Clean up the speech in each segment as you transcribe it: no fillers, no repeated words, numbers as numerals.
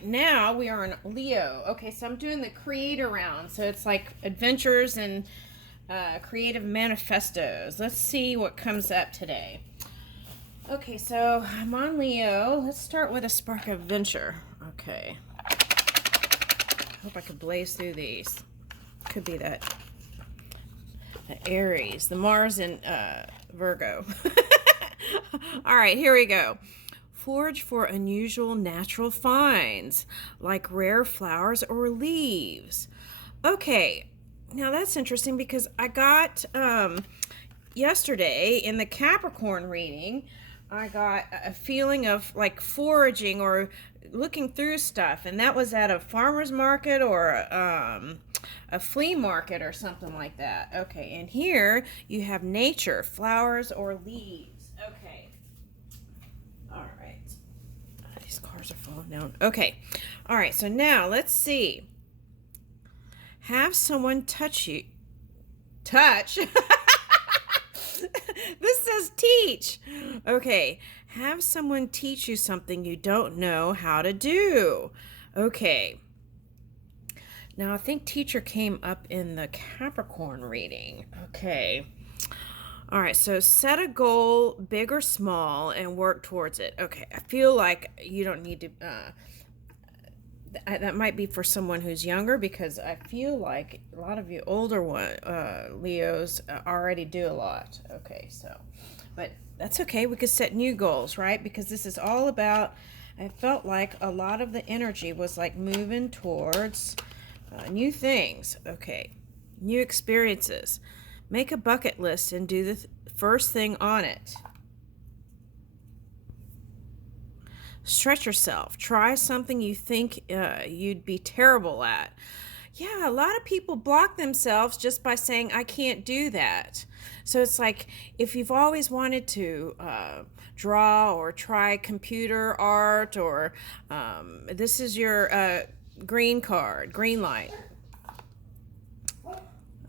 right, now we are in Leo. Okay, so I'm doing the creator round. So it's like adventures and creative manifestos. Let's see what comes up today. Okay, so I'm on Leo. Let's start with a spark of adventure. Okay. Hope I could blaze through these. Could be that the Aries, the Mars in Virgo. All right, here we go. Forage for unusual natural finds, like rare flowers or leaves. Okay, now that's interesting because I got yesterday in the Capricorn reading, I got a feeling of like foraging or looking through stuff, and that was at a farmer's market or a flea market or something like that. Okay, and here you have nature, flowers or leaves. Okay. All right. These cars are falling down. Okay. All right, so now let's see. Have someone touch you. Touch? This says teach. Okay. Have someone teach you something you don't know how to do. Okay. Now, I think teacher came up in the Capricorn reading. Okay. All right, so set a goal, big or small, and work towards it. Okay, I feel like you don't need to. That might be for someone who's younger because I feel like a lot of you older Leos already do a lot. Okay, so, but that's okay. We could set new goals, right? Because this is all about. I felt like a lot of the energy was like moving towards new things. Okay, new experiences. Make a bucket list and do the first thing on it. Stretch yourself. Try something you think you'd be terrible at. Yeah, a lot of people block themselves just by saying, I can't do that. So it's like if you've always wanted to draw or try computer art or this is your green card, green light.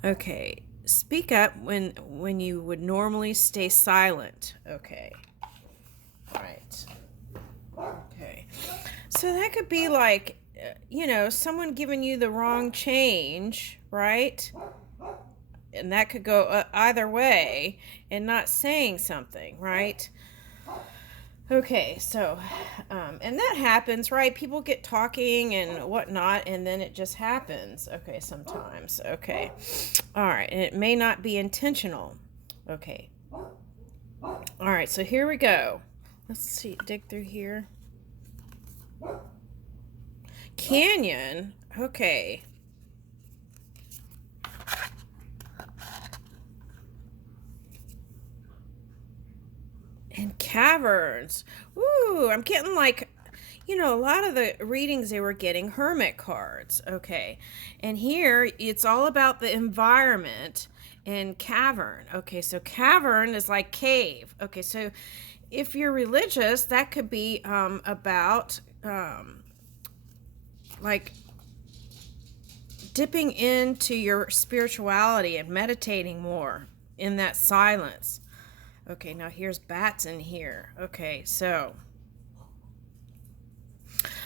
Okay. Speak up when you would normally stay silent. Okay. All right. Okay. So that could be like, someone giving you the wrong change, right? And that could go either way and not saying something, right? Okay, so, and that happens, right? People get talking and whatnot, and then it just happens. Okay, sometimes. Okay. All right, and it may not be intentional. Okay. All right, so here we go. Let's see, dig through here. Canyon. Okay. And caverns. Ooh, I'm getting like, a lot of the readings they were getting hermit cards. Okay. And here it's all about the environment and cavern. Okay, so cavern is like cave. Okay, so if you're religious, that could be about like dipping into your spirituality and meditating more in that silence. Okay, now here's bats in here. Okay, so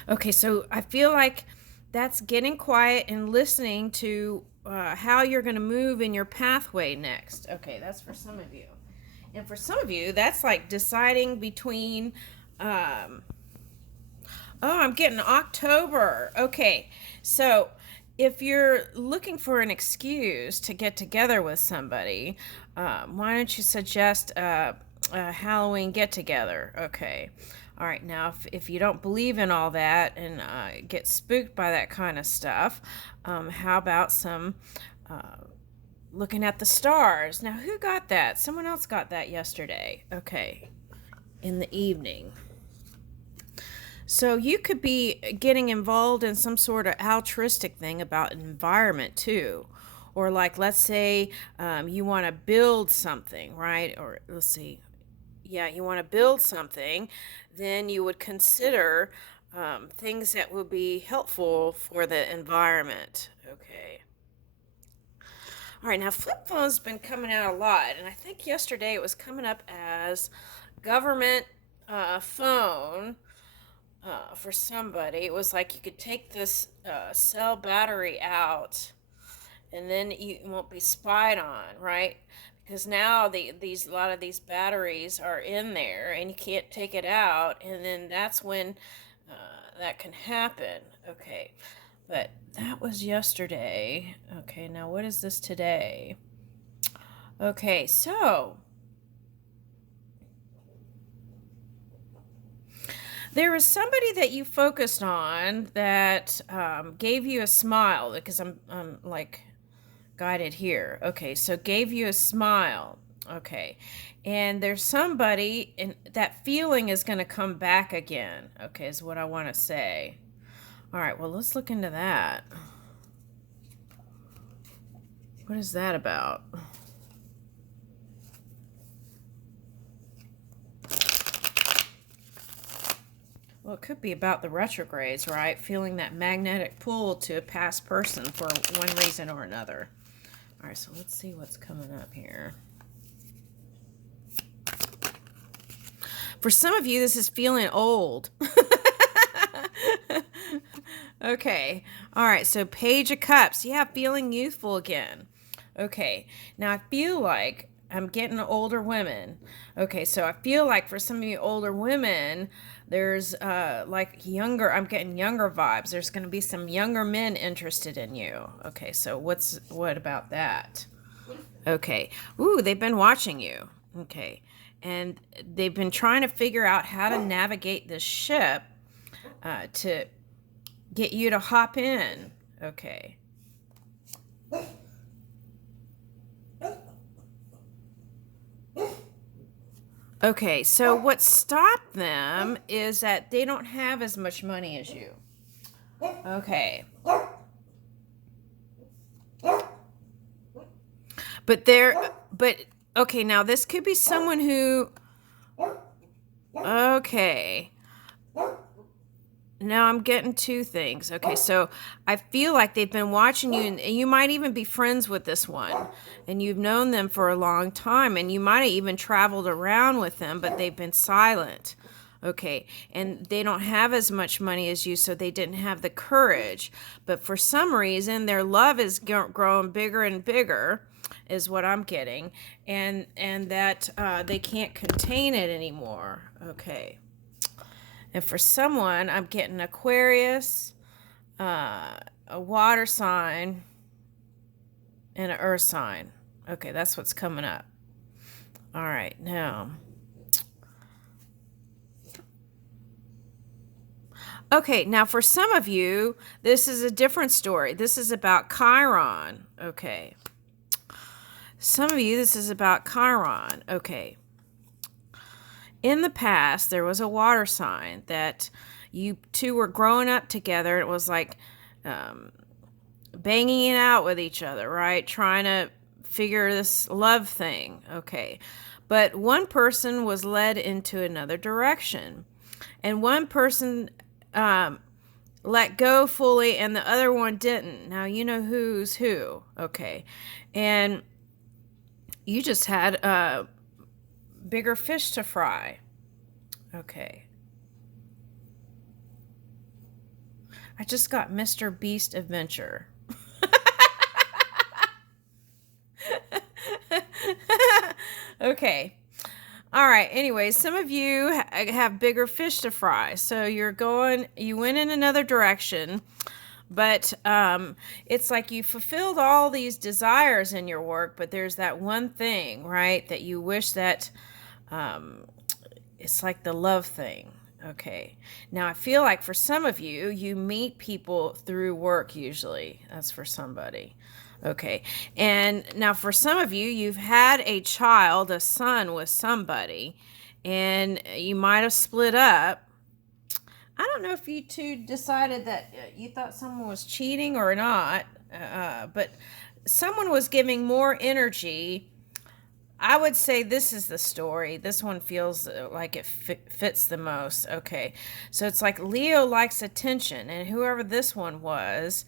I feel like that's getting quiet and listening to how you're going to move in your pathway next. Okay, that's for some of you. And for some of you, that's like deciding between, oh, I'm getting October. Okay, so if you're looking for an excuse to get together with somebody, why don't you suggest a Halloween get together? Okay. All right. Now, if you don't believe in all that and get spooked by that kind of stuff, how about some looking at the stars? Now, who got that? Someone else got that yesterday. Okay. In the evening. So you could be getting involved in some sort of altruistic thing about environment too. Or like, let's say you want to build something, right? Or let's see, yeah, you want to build something, then you would consider things that would be helpful for the environment. Okay. All right, now flip phone's been coming out a lot, and I think yesterday it was coming up as government phone. for somebody. It was like you could take this cell battery out, and then you won't be spied on, right? Because now these a lot of these batteries are in there, and you can't take it out, and then that's when that can happen. Okay, but that was yesterday. Okay, now what is this today? Okay, so there was somebody that you focused on that gave you a smile, because I'm like guided here. Okay, so gave you a smile. Okay, and there's somebody, and that feeling is going to come back again. Okay, is what I want to say. All right, well, let's look into that. What is that about? Well, it could be about the retrogrades, right? Feeling that magnetic pull to a past person for one reason or another. All right, so let's see what's coming up here. For some of you, this is feeling old. Okay. All right, so Page of Cups. Yeah, feeling youthful again. Okay. Now, I feel like I'm getting older women. Okay, so I feel like for some of you older women, there's like younger, I'm getting younger vibes. There's going to be some younger men interested in you. Okay, so what about that? Okay. Ooh, they've been watching you. Okay. And they've been trying to figure out how to navigate this ship to get you to hop in. Okay. Okay, so what stopped them is that they don't have as much money as you. Okay. But okay, now this could be someone who, okay. Now I'm getting two things. Okay, so I feel like they've been watching you, and you might even be friends with this one, and you've known them for a long time, and you might have even traveled around with them, but they've been silent. Okay, and they don't have as much money as you, so they didn't have the courage. But for some reason, their love is growing bigger and bigger, is what I'm getting, and that they can't contain it anymore. Okay. And for someone, I'm getting Aquarius, a water sign, and an earth sign. Okay, that's what's coming up. All right, now. Okay, now for some of you, this is a different story. This is about Chiron. Okay. Some of you, this is about Chiron. Okay. In the past, there was a water sign that you two were growing up together. It was like banging it out with each other, right? Trying to figure this love thing. Okay. But one person was led into another direction. And one person let go fully and the other one didn't. Now you know who's who. Okay. And you just had bigger fish to fry. Okay. I just got Mr. Beast Adventure. Okay. All right. Anyway, some of you have bigger fish to fry. So you went in another direction, but it's like you fulfilled all these desires in your work, but there's that one thing, right, that you wish that it's like the love thing. Okay. Now I feel like for some of you, you meet people through work usually. That's for somebody. Okay. And now for some of you, you've had a child, a son with somebody, and you might have split up. I don't know if you two decided that you thought someone was cheating or not, but someone was giving more energy. I would say this is the story. This one feels like it fits the most. Okay. So it's like Leo likes attention, and whoever this one was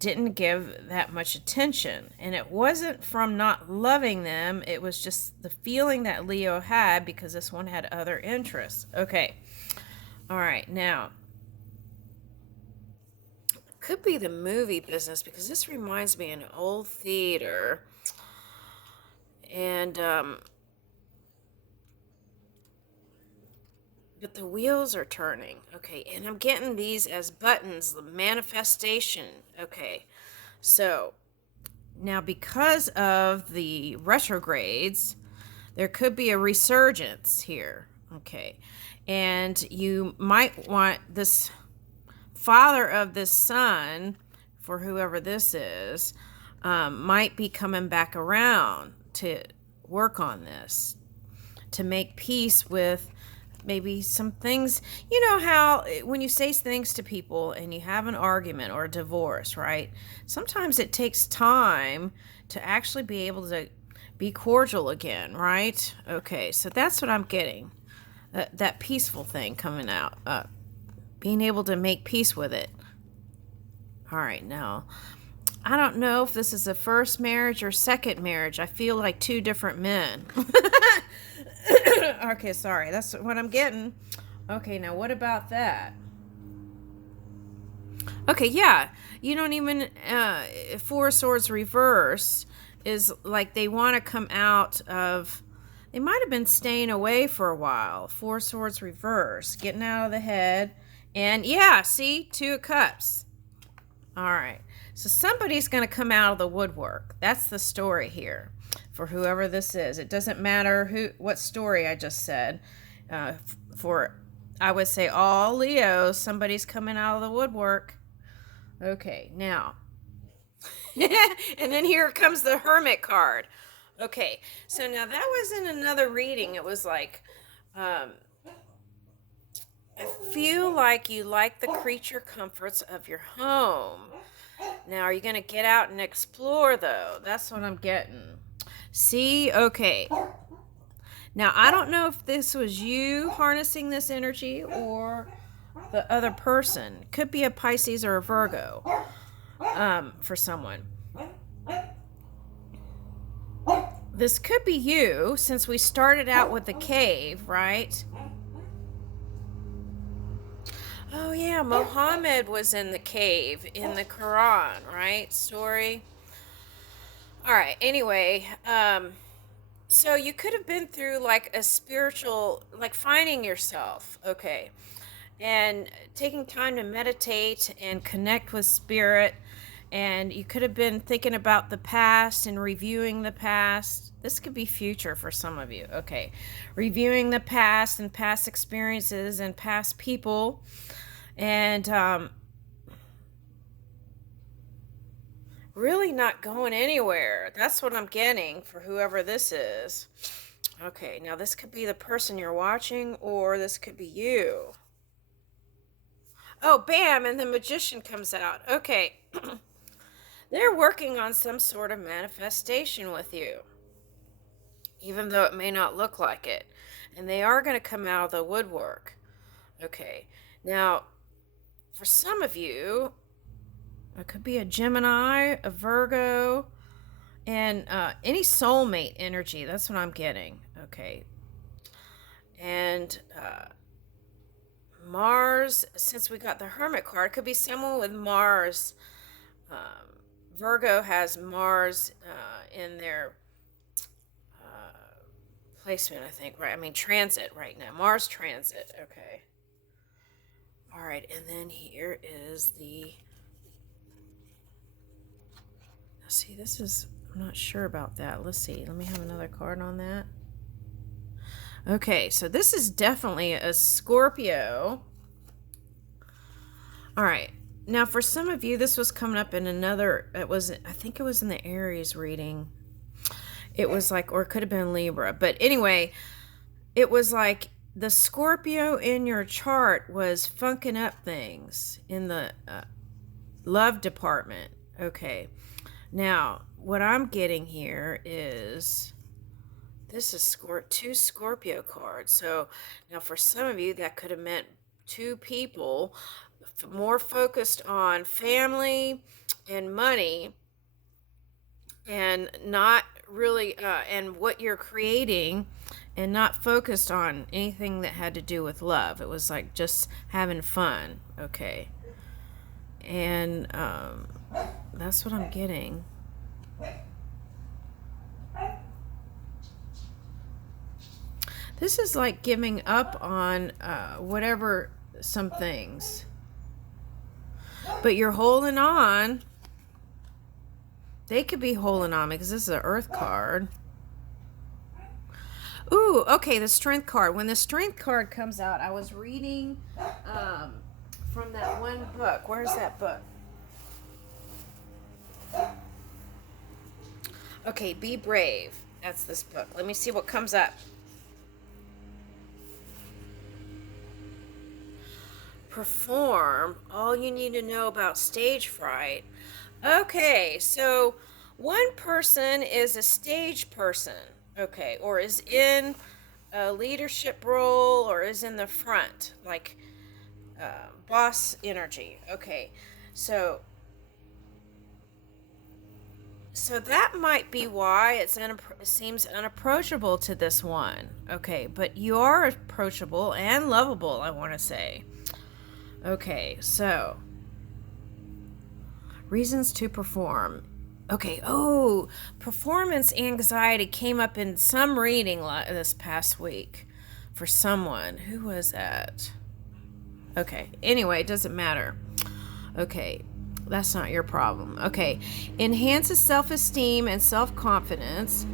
didn't give that much attention. And it wasn't from not loving them. It was just the feeling that Leo had because this one had other interests. Okay. All right, now could be the movie business because this reminds me of an old theater, and but the wheels are turning. Okay, and I'm getting these as buttons, the manifestation. Okay, so now because of the retrogrades, there could be a resurgence here. Okay, and you might want this father of this son, for whoever this is, might be coming back around to work on this, to make peace with maybe some things. You know how when you say things to people and you have an argument or a divorce, right? Sometimes it takes time to actually be able to be cordial again, right? Okay, so that's what I'm getting. That peaceful thing coming out. Being able to make peace with it. All right, now, I don't know if this is a first marriage or second marriage. I feel like two different men. Okay, sorry. That's what I'm getting. Okay, now what about that? Okay, yeah. You don't even, Four Swords reverse is like they want to come out of, they might have been staying away for a while. Four Swords reverse, getting out of the head. And yeah, see, Two of Cups. All right. So somebody's going to come out of the woodwork. That's the story here for whoever this is. It doesn't matter what story I just said. For I would say all Leos, somebody's coming out of the woodwork. Okay, now. And then here comes the Hermit card. Okay, so now that was in another reading. It was like, I feel like you like the creature comforts of your home. Now, are you going to get out and explore, though? That's what I'm getting. See? Okay. Now, I don't know if this was you harnessing this energy or the other person. Could be a Pisces or a Virgo for someone. This could be you, since we started out with the cave, right? Oh, yeah, Muhammad was in the cave in the Quran, right? Story. All right, anyway, so you could have been through like a spiritual, like finding yourself, okay, and taking time to meditate and connect with spirit. And you could have been thinking about the past and reviewing the past. This could be future for some of you, okay. Reviewing the past and past experiences and past people. And really not going anywhere. That's what I'm getting for whoever this is. Okay, now this could be the person you're watching, or this could be you. Oh, bam, and the Magician comes out. Okay. They're working on some sort of manifestation with you, even though it may not look like it. And they are going to come out of the woodwork. Okay. Now, for some of you, it could be a Gemini, a Virgo, and any soulmate energy. That's what I'm getting. Okay. And Mars, since we got the Hermit card, could be someone with Mars. Virgo has Mars in their placement, I think, right? I mean, transit right now. Mars transit. Okay. All right. And then here is the. Now, see, this is. I'm not sure about that. Let's see. Let me have another card on that. Okay. So this is definitely a Scorpio. All right. Now, for some of you, this was coming up in another, I think it was in the Aries reading. It was like, or it could have been Libra. But anyway, it was like the Scorpio in your chart was funking up things in the love department. Okay. Now, what I'm getting here is, this is two Scorpio cards. So now for some of you, that could have meant two people more focused on family and money, and not really and what you're creating, and not focused on anything that had to do with love. It was like just having fun. Okay. And that's what I'm getting. This is like giving up on whatever, some things, but you're holding on. They could be holding on because this is an earth card. Ooh, okay, the strength card. When the strength card comes out, I was reading from that one book. Where's that book? Okay, Be Brave. That's this book. Let me see what comes up. Perform all you need to know about stage fright. Okay, so one person is a stage person, okay, or is in a leadership role, or is in the front, like boss energy. Okay, so that might be why it seems unapproachable to this one. Okay, but you are approachable and lovable, I want to say. Okay, so reasons to perform. Okay, oh, performance anxiety came up in some reading this past week for someone. Who was that? Okay, anyway, it doesn't matter. Okay, that's not your problem. Okay, enhances self esteem and self confidence,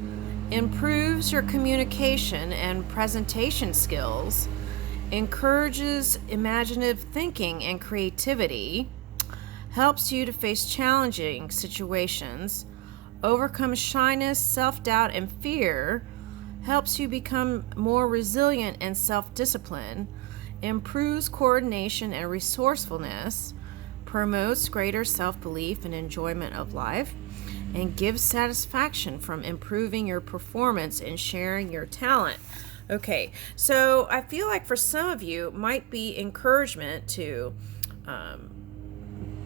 improves your communication and presentation skills, encourages imaginative thinking and creativity, helps you to face challenging situations, overcome shyness, self doubt, and fear, helps you become more resilient and self discipline, improves coordination and resourcefulness, promotes greater self belief and enjoyment of life, and gives satisfaction from improving your performance and sharing your talent. Okay, so I feel like for some of you, it might be encouragement to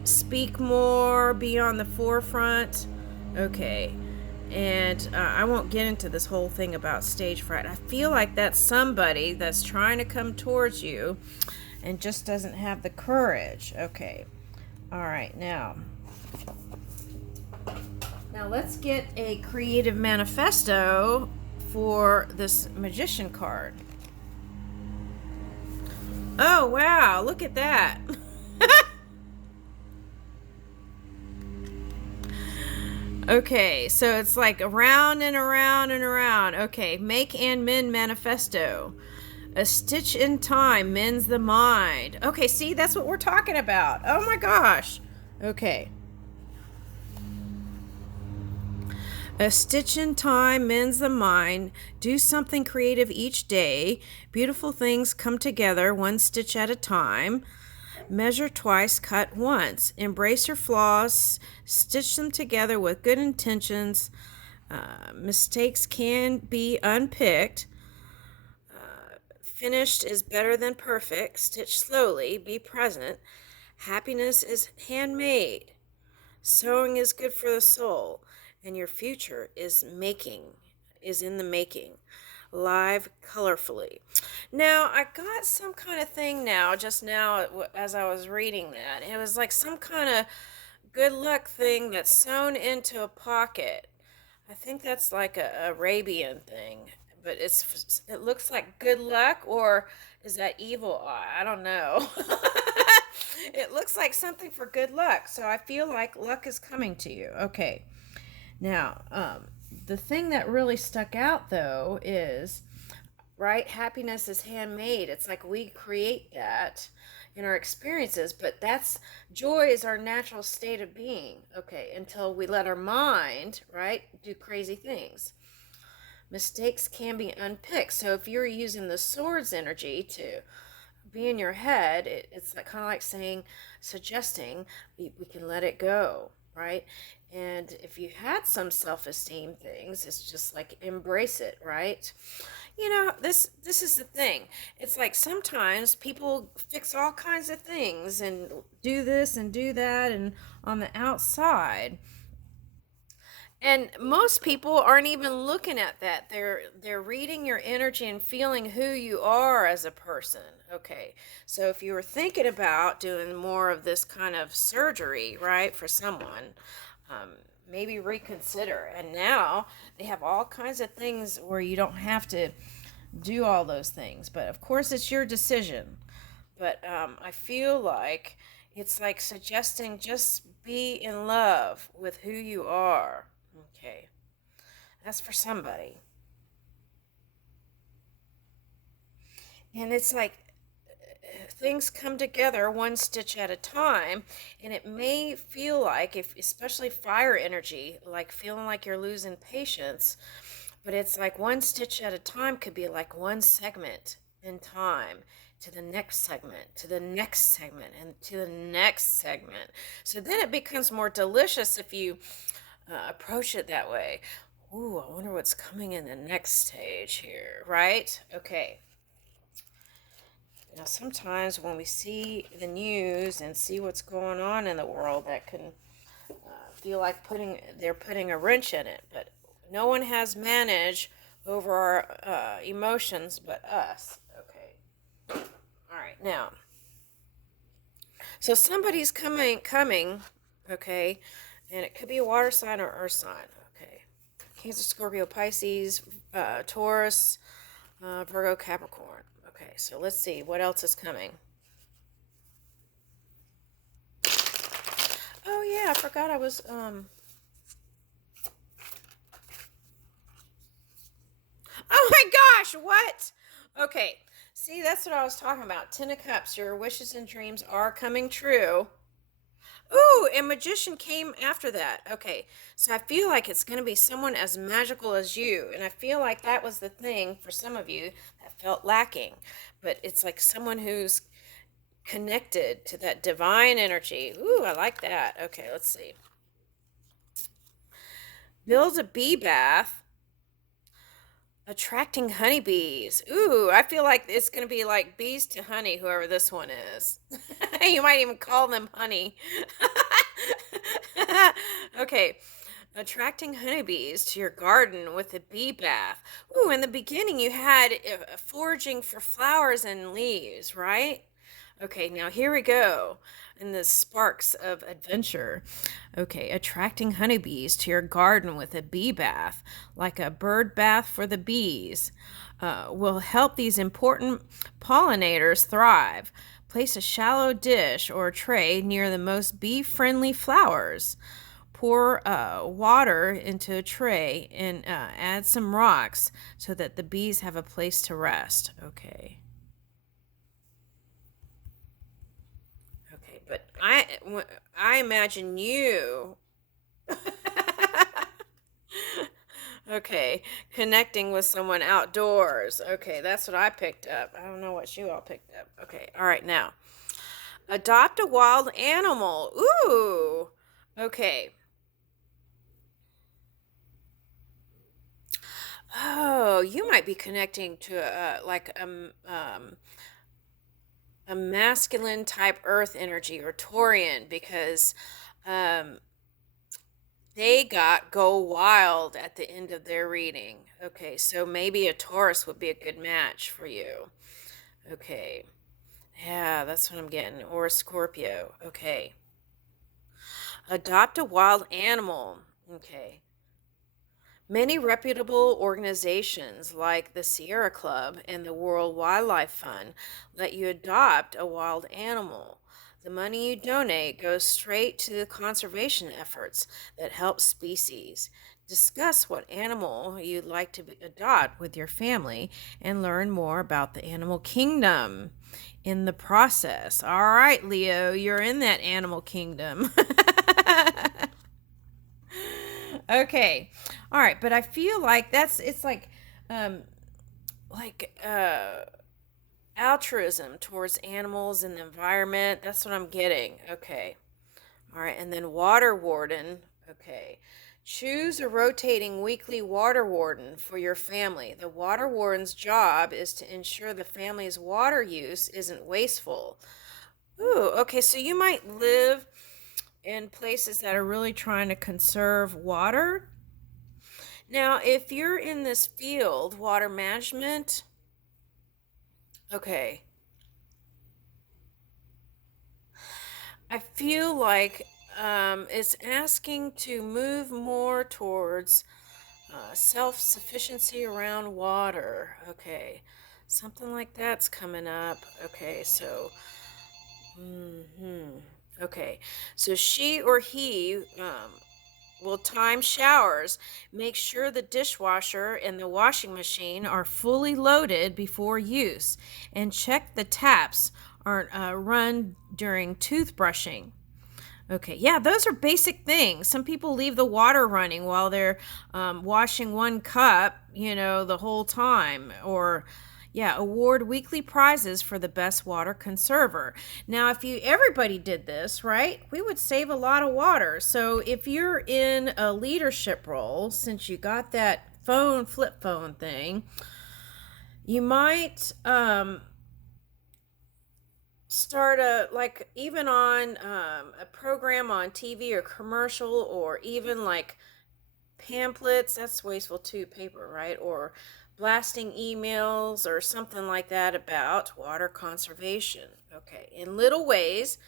speak more, be on the forefront. Okay, and I won't get into this whole thing about stage fright. I feel like that's somebody that's trying to come towards you and just doesn't have the courage. Okay, all right, now let's get a creative manifesto for this magician card. Oh wow, look at that. Okay, so it's like around and around and around. Okay, make and mend manifesto. A stitch in time mends the mind. Okay, see, that's what we're talking about. Oh my gosh. Okay. A stitch in time mends the mind. Do something creative each day. Beautiful things come together one stitch at a time. Measure twice, cut once. Embrace your flaws, stitch them together with good intentions. Mistakes can be unpicked. Finished is better than perfect. Stitch slowly, be present. Happiness is handmade. Sewing is good for the soul, and your future is in the making. Live colorfully. Now, I got some kind of thing now, just now, as I was reading that. It was like some kind of good luck thing that's sewn into a pocket. I think that's like a Arabian thing, but it looks like good luck, or is that evil eye? I don't know. It looks like something for good luck, so I feel like luck is coming to you. Okay. Now, the thing that really stuck out though is, right, happiness is handmade. It's like we create that in our experiences, but that's joy is our natural state of being. Okay, until we let our mind, right, do crazy things. Mistakes can be unpicked. So if you're using the swords energy to be in your head, it's like kind of like saying, suggesting we can let it go, right? And if you had some self-esteem things, it's just like embrace it, right? You know, this is the thing. It's like sometimes people fix all kinds of things and do this and do that and on the outside, And most people aren't even looking at that. They're reading your energy and feeling who you are as a person. Okay. So if you were thinking about doing more of this kind of surgery, right, for someone, um, maybe reconsider. And now they have all kinds of things where you don't have to do all those things. But of course, it's your decision. But I feel like it's like suggesting just be in love with who you are. Okay, that's for somebody. And it's like things come together one stitch at a time, and it may feel like, if especially fire energy, like feeling like you're losing patience, but it's like one stitch at a time could be like one segment in time to the next segment, to the next segment, and to the next segment. So then it becomes more delicious if you approach it that way. Ooh, I wonder what's coming in the next stage here, right? Okay. Now, sometimes when we see the news and see what's going on in the world, that can feel like they're putting a wrench in it. But no one has managed over our emotions but us. Okay. All right. Now, so somebody's coming. Okay, and it could be a water sign or earth sign. Okay. Cancer, Scorpio, Pisces, Taurus, Virgo, Capricorn. Okay, so let's see what else is coming. Oh yeah, I forgot I was Oh my gosh, what? Okay. See, that's what I was talking about. 10 of Cups, your wishes and dreams are coming true. Ooh, and Magician came after that. Okay, so I feel like it's going to be someone as magical as you. And I feel like that was the thing for some of you that felt lacking. But it's like someone who's connected to that divine energy. Ooh, I like that. Okay, let's see. Builds a bee bath, attracting honeybees. Ooh, I feel like it's going to be like bees to honey, whoever this one is. You might even call them honey. Okay. Attracting honeybees to your garden with a bee bath. Ooh, in the beginning, you had foraging for flowers and leaves, right? Okay, now here we go. In the sparks of adventure. Okay, attracting honeybees to your garden with a bee bath, like a bird bath for the bees, will help these important pollinators thrive. Place a shallow dish or tray near the most bee friendly flowers. Pour water into a tray and add some rocks so that the bees have a place to rest. Okay. Okay, but I imagine you okay, connecting with someone outdoors. Okay, that's what I picked up. I don't know what you all picked up. Okay, all right, now. Adopt a wild animal. Ooh. Okay. Oh, you might be connecting to a masculine type earth energy or Taurian because um they got go wild at the end of their reading. Okay, so maybe a Taurus would be a good match for you. Okay. Yeah, that's what I'm getting. Or a Scorpio. Okay. Adopt a wild animal. Okay. Many reputable organizations like the Sierra Club and the World Wildlife Fund let you adopt a wild animal. The money you donate goes straight to the conservation efforts that help species. Discuss what animal you'd like to adopt with your family and learn more about the animal kingdom in the process. All right, Leo, you're in that animal kingdom. Okay. All right, but I feel like it's um like altruism towards animals and the environment. That's what I'm getting. Okay. All right, and then water warden. Okay. Choose a rotating weekly water warden for your family. The water warden's job is to ensure the family's water use isn't wasteful. Ooh, okay, so you might live in places that are really trying to conserve water. Now, if you're in this field, water management, okay, I feel like it's asking to move more towards self sufficiency around water. Okay, something like that's coming up. Okay, so, okay, so she or he will time showers, make sure the dishwasher and the washing machine are fully loaded before use, and check the taps aren't run during toothbrushing. Okay, yeah, those are basic things. Some people leave the water running while they're washing one cup, the whole time. Or, yeah, award weekly prizes for the best water conserver. Now, if everybody did this, right, we would save a lot of water. So if you're in a leadership role, since you got that flip phone thing, you might start even on a program on TV or commercial, or even like pamphlets. That's wasteful too, paper, right? Or blasting emails or something like that about water conservation. Okay, in little ways,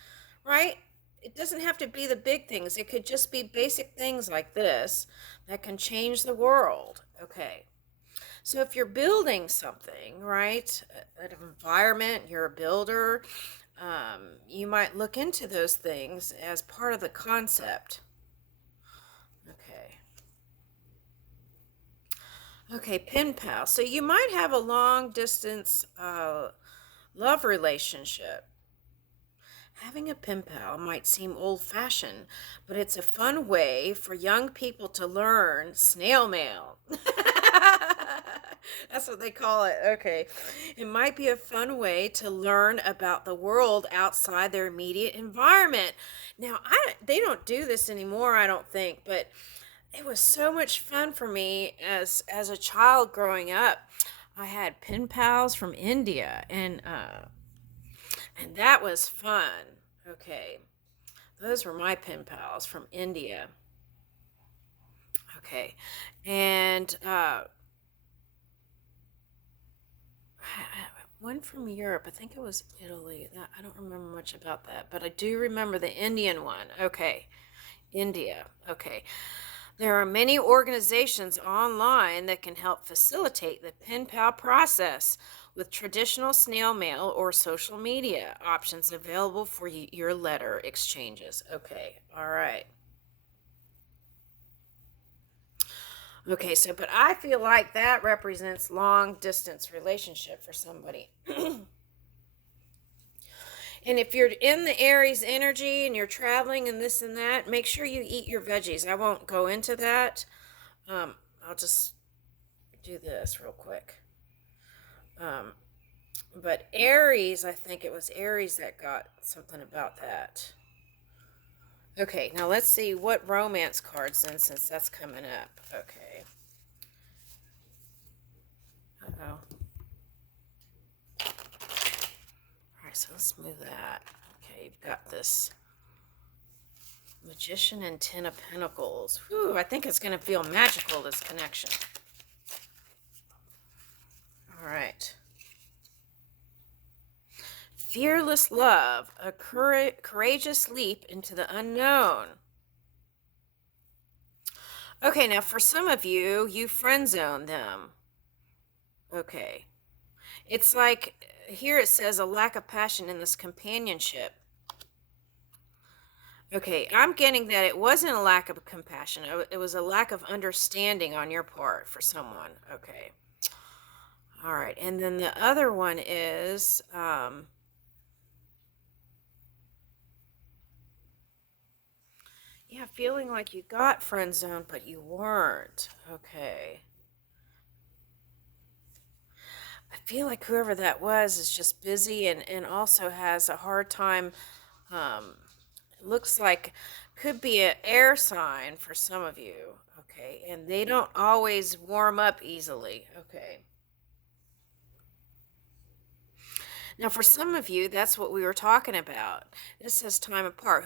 right? It doesn't have to be the big things, it could just be basic things like this that can change the world. Okay, so if you're building something, right, an environment, you're a builder, you might look into those things as part of the concept. Okay. Okay, pen pal. So you might have a long distance love relationship. Having a pen pal might seem old fashioned, but it's a fun way for young people to learn snail mail. That's what they call it. Okay. It might be a fun way to learn about the world outside their immediate environment. Now, they don't do this anymore, I don't think, but it was so much fun for me as a child growing up. I had pen pals from India, and that was fun. Okay. Those were my pen pals from India. Okay. And one from Europe. I think it was Italy. I don't remember much about that, but I do remember the Indian one. Okay. India. Okay. There are many organizations online that can help facilitate the pen pal process with traditional snail mail or social media options available for your letter exchanges. Okay, all right. Okay, so but I feel like that represents long distance relationship for somebody. And if you're in the Aries energy and you're traveling and this and that, make sure you eat your veggies. I won't go into that. I'll just do this real quick. Um, but Aries, I think it was Aries that got something about that. Okay, now let's see what romance cards then, since that's coming up. Okay. Uh-oh. All right, so let's move that. Okay, you've got this Magician and Ten of Pentacles. Whew, I think it's going to feel magical, this connection. All right. Fearless love, a courageous leap into the unknown. Okay, now for some of you, you friend zone them. Okay. It's like here it says a lack of passion in this companionship. Okay, I'm getting that it wasn't a lack of compassion. It was a lack of understanding on your part for someone. Okay. All right. And then the other one is yeah, feeling like you got friend zoned, but you weren't. Okay. I feel like whoever that was is just busy and also has a hard time. It looks like could be an air sign for some of you. Okay. And they don't always warm up easily. Okay. Now, for some of you, that's what we were talking about. This says time apart.